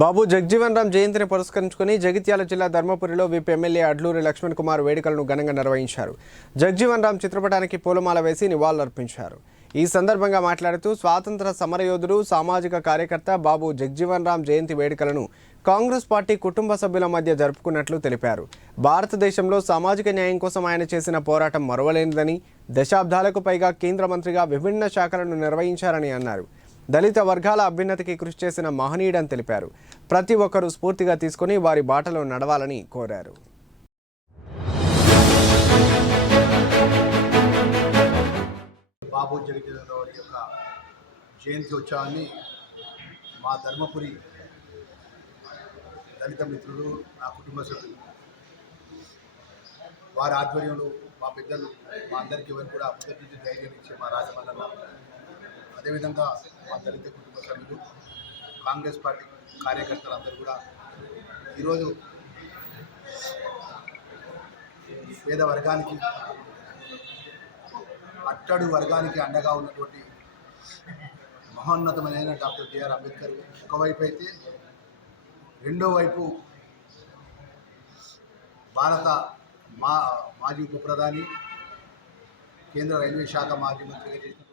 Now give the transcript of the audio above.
బాబు జగ్జీవన్ రామ్ జయంతిని పురస్కరించుకుని జగిత్యాల జిల్లా ధర్మపురిలో విప్ ఎమ్మెల్యే అడ్లూరి లక్ష్మణ్ కుమార్ వేడుకలను ఘనంగా నిర్వహించారు. జగ్జీవన్ రామ్ చిత్రపటానికి పూలమాల వేసి నివాళులర్పించారు. ఈ సందర్భంగా మాట్లాడుతూ స్వాతంత్ర సమరయోధుడు సామాజిక కార్యకర్త బాబు జగ్జీవన్ రామ్ జయంతి వేడుకలను కాంగ్రెస్ పార్టీ కుటుంబ సభ్యుల మధ్య జరుపుకున్నట్లు తెలిపారు. భారతదేశంలో సామాజిక న్యాయం కోసం ఆయన చేసిన పోరాటం మరవలేనిదని దశాబ్దాలకు పైగా కేంద్ర మంత్రిగా విభిన్న శాఖలను నిర్వహించారని అన్నారు. దళిత వర్గాల అభ్యున్నతికి కృషి చేసిన మహనీయుడని తెలిపారు. ప్రతి ఒక్కరూ స్ఫూర్తిగా తీసుకుని వారి బాటలో నడవాలని కోరారు. బాబు జగజీవనరావు వారి యొక్క జయంతి ఉత్సవాన్ని మా ధర్మపురి దళిత మిత్రులు నా కుటుంబ సభ్యులు వారి ఆధ్వర్యంలో మా పెద్దలు మా అందరికీ ఇవన్నీ కూడా అభ్యర్థించి ధైర్యం ఇచ్చే మా రాజమల్లన్న అదేవిధంగా మా దళిత కుటుంబ సభ్యులు కాంగ్రెస్ పార్టీ కార్యకర్తలు అందరూ కూడా ఈరోజు పేద వర్గానికి అట్టడు వర్గానికి అండగా ఉన్నటువంటి మహోన్నతమైన డాక్టర్ బిఆర్ అంబేద్కర్ ఒకవైపు అయితే రెండో వైపు భారత మా మాజీ ఉప ప్రధాని కేంద్ర రైల్వే శాఖ మాజీ మంత్రిగా చేసిన